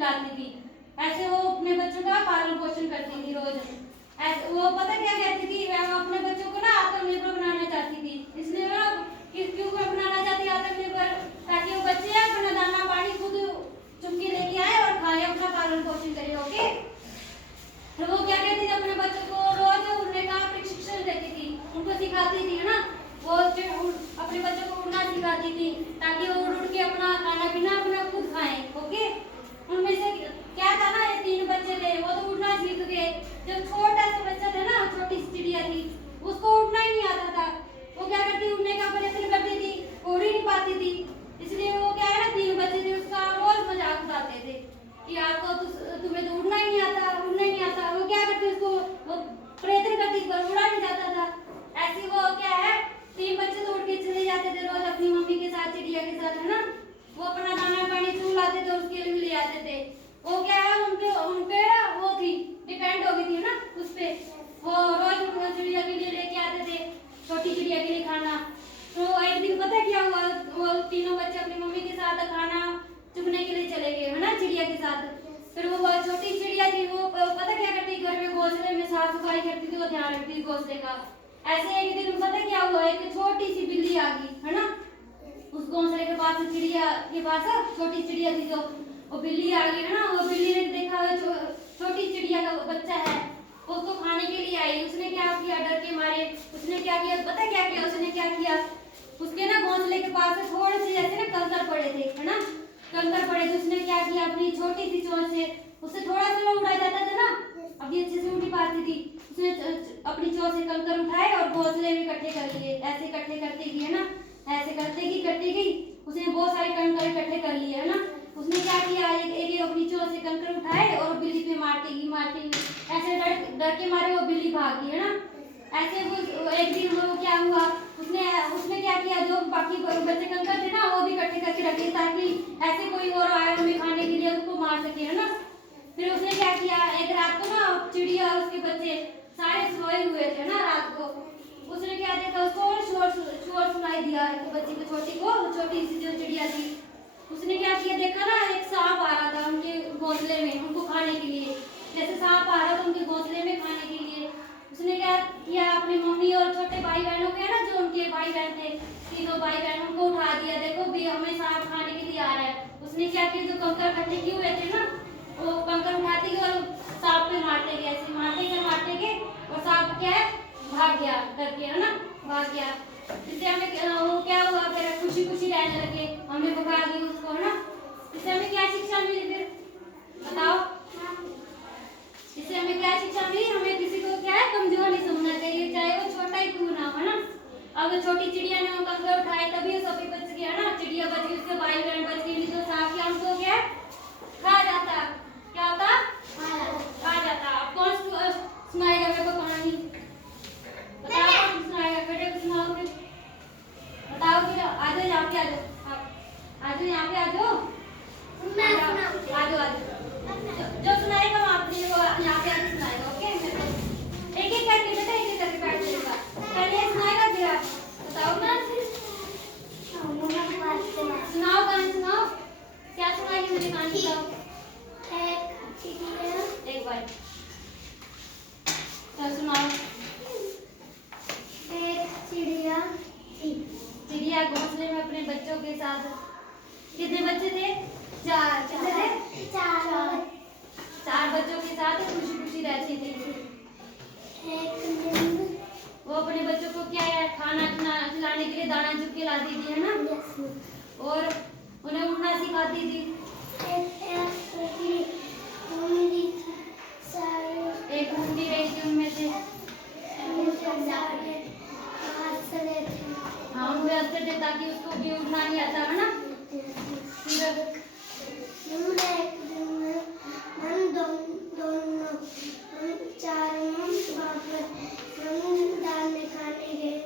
खिलाती थी। ऐसे वो अपने बच्चों का पालन पोषण करती थी रोज। ऐसे वो पता क्या कहती थी, वो अपने बच्चों को ना आत्मनिर्भर बनाना चाहती थी। इसलिए वो क्यों बनाना चाहती आत्मनिर्भर, ताकि वो बच्चे अपना दाना पानी खुद चुन के लेके आए और खाए, अपना पालन पोषण करे। ओके, तो वो क्या कहती थी, अपने बच्चों को रोज उड़ने का प्रशिक्षण देती थी, उनको सिखाती थी, है ना। वो अपने बच्चों को उड़ना सिखाती थी ताकि वो उड़ के अपना खाना पीना अपना खुद खाएं। ओके, उनमें से क्या था ना, ये 3 बच्चे थे, वो तो उड़ना सीख गए। जो छोटा सा बच्चा था ना, छोटी सी चिड़िया थी, उसको उड़ना ही नहीं आता था। वो क्या करती, उड़ने का प्रयत्न करती थी, उड़ ही नहीं पाती थी। इसलिए वो क्या है ना, 3 बच्चे थे, उसका रोज मजाक उड़ाते थे कि आपको तुम्हें तो उड़ना ही नहीं आता, उड़ना ही नहीं आता। वो क्या करते, उसको वो प्रयत्न करती पर उड़ा नहीं जाता था। ऐसी वो क्या है, 3 बच्चे तो उड़ के चले जाते थे रोज अपनी मम्मी के साथ, चिड़िया के साथ, है ना। वो अपना दाना पानी चुन लाते थे, उसके लिए ले आते थे। वो क्या है, उनके उनपे वो थी, डिपेंड हो गई थी ना उस पे। वो रोज चिड़िया के लिए लेके आते थे, छोटी चिड़िया के लिए खाना। तो एक दिन पता क्या हुआ, वो तीनों बच्चे अपनी मम्मी के साथ खाना चुगने के लिए चले गए, है ना, चिड़िया के साथ। फिर वो छोटी चिड़िया थी, वो पता क्या करती, घर में घोंसले में साफ सफाई करती थी, वो ध्यान रखती थी घोंसले का। ऐसे एक दिन पता क्या हुआ, एक छोटी सी बिल्ली आ गई, है ना, उस घोंसले के पास, चिड़िया के पास छोटी चिड़िया थी, जो वो बिल्ली आ गई, है ना। वो बिल्ली ने देखा छोटी चिड़िया का बच्चा है, उसको खाने के लिए आई। उसने क्या किया, डर के मारे उसने क्या किया, पता क्या किया उसने, क्या किया, उसके ना घोंसले के पास थोड़े से ऐसे ना कंकर पड़े थे, है ना, कंकर पड़े थे। उसने क्या किया, अपनी छोटी सी चोंच से, उससे थोड़ा सा उड़ा जाता था ना, अभी अच्छे से उड़ नहीं पाती थी, उसने अपनी चोंच से कंकर उठाए और घोंसले में इकट्ठे कर लिए। ऐसे इकट्ठे करते गई, है ना, ऐसे करते गई, उसने बहुत सारे कंकर इकट्ठे कर लिए, है ना। उसने क्या किया, एक अपनी चोंच से कंकर उठाए और बिल्ली पे मारते गई। ऐसे डर के मारे वो बिल्ली भाग गई, है ना। ऐसे वो एक दिन वो क्या हुआ, उसने क्या किया, जो बाकी बच्चे कंकर थे ना, वो भी इकट्ठे करके रखे ताकि ऐसे कोई और आए उन्हें खाने के लिए उसको मार सके, है ना। फिर उसने क्या किया, एक रात को ना चिड़िया और उसके बच्चे सारे सोए हुए थे ना रात को। उसने क्या देखा, उसको शोर सुनाई दिया, एक बच्ची को, छोटी सी जो चिड़िया थी। उसने क्या किया, देखा ना एक सांप आ रहा था उनके घोंसले में उनको खाने के लिए। जैसे सांप आ रहा था उनके घोंसले में खाने के लिए, उसने क्या किया, अपनी मम्मी और छोटे भाई बहनों के ना, जो उनके भाई बहन थे, 3 भाई बहन, उनको उठा दिया, देखो भी हमें सांप खाने के लिए आ रहा है। उसने क्या किया, जो कंकर इकट्ठे किए हुए थे ना, वो कंकर उठाते गए और सांप पे मारते गए, ऐसे मारते गए और सांप क्या है, भाग गया करके, है ना, भाग गया। इससे हमें वो क्या हुआ, फिर खुशी खुशी रहने लगे, हमें भगा दी उसको, है ना। इससे हमें क्या शिक्षा मिली, फिर बताओ, इससे हमें क्या शिक्षा मिली, हमें किसी को क्या है, कमजोर नहीं समझना चाहिए, चाहे वो छोटा ही क्यों ना हो, है ना। अब छोटी चिड़िया ने वो कंकर उठाए तभी वो सभी बच गया ना, चिड़िया बच गई, उसके भाई बहन बच गए, नहीं तो सांप क्या हमको क्या खा जाता, क्या होता, खा जाता। अब कौन सुनाएगा मेरे को कहानी, बताओ कौन सुनाएगा, बेटे को सुनाओ फिर, बताओ फिर, आ जाओ यहाँ पे, आ जाओ आप, आ जाओ यहाँ पे, आ जाओ, आ जाओ, जो सुनाएगा वो आपने वो यहाँ पे आके सुनाएगा। ओके, एक एक करके बेटा, एक एक करके बैठ जाएगा, पहले सुनाएगा फिर आप बताओ ना, सुनाओ कहानी, सुनाओ, क्या सुनाएगी मुझे कहानी, बताओ। एक बार सुनाओ। एक चिड़िया थी, चिड़िया घोंसले में अपने बच्चों के साथ, कितने बच्चे थे, 4, कितने थे, 4 बच्चों के साथ खुशी खुशी रहती थी। एक दिन वो अपने बच्चों को क्या है, खाना खिलाने के लिए दाना चुग के लाती थी, है ना, और उन्हें उड़ना सिखाती थी। एक मुंडी रही थी उनमें से, हाँ उनमें हंसते थे ताकि उसको भी उड़ना नहीं आता, है ना। फिर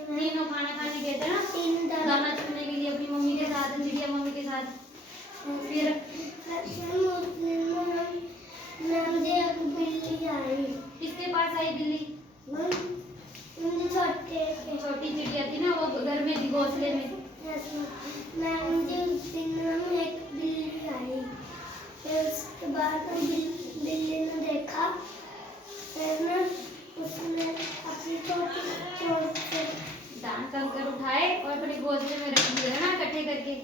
तीनों खाना खाने गए थे ना, दाना चुगने के लिए अपनी मम्मी के साथ, चिड़िया मम्मी के साथ। फिर किसके पास आई बिल्ली, छोटी चिड़िया थी ना, वो घर में थी घोंसले में। फिर उसके बाद बिल्ली ने देखा, फिर ना उसने अपनी छोटी चोट से दांत कंकर उठाए और अपने घोंसले में रख दिए ना इकट्ठे करके।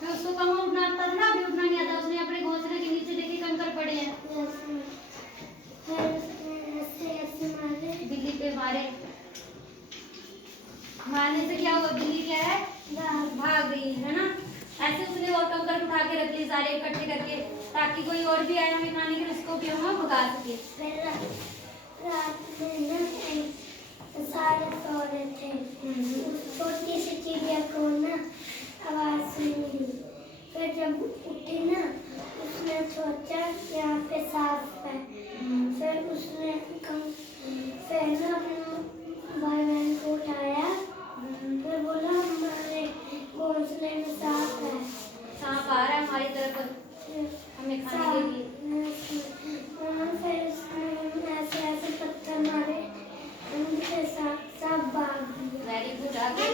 फिर उसको कहाँ उठना आता था ना, अभी उठना नहीं आता, उसने अपने घोंसले के नीचे देखे कंकर पड़े हैं, फिर उसने ऐसे ऐसे मारे, बिल्ली पे मारे। मारने से क्या हुआ, बिल्ली क्या है, भाग गई है ना। ऐसे उसने और कंकर उठा के रख लिए सारे इकट्ठे करके, ताकि कोई और भी आए हमें खाने के लिए, उसको भी हम भगा सके। फिर रात में ना सारे सो रहे थे, उस छोटी सी चिड़िया को ना आवाज सुनी। फिर जब उठी ना, उसने सोचा यहाँ पे सांप है। फिर उसने फिर ना अपने भाई बहन को उठाया, फिर बोला हमारे घोंसले में सांप है, सांप आ रहा है हमारी तरफ हमें खाने के लिए। फिर उसने ऐसे ऐसे पत्थर मारे, फिर सांप भाग गया। वेरी गुड, आगे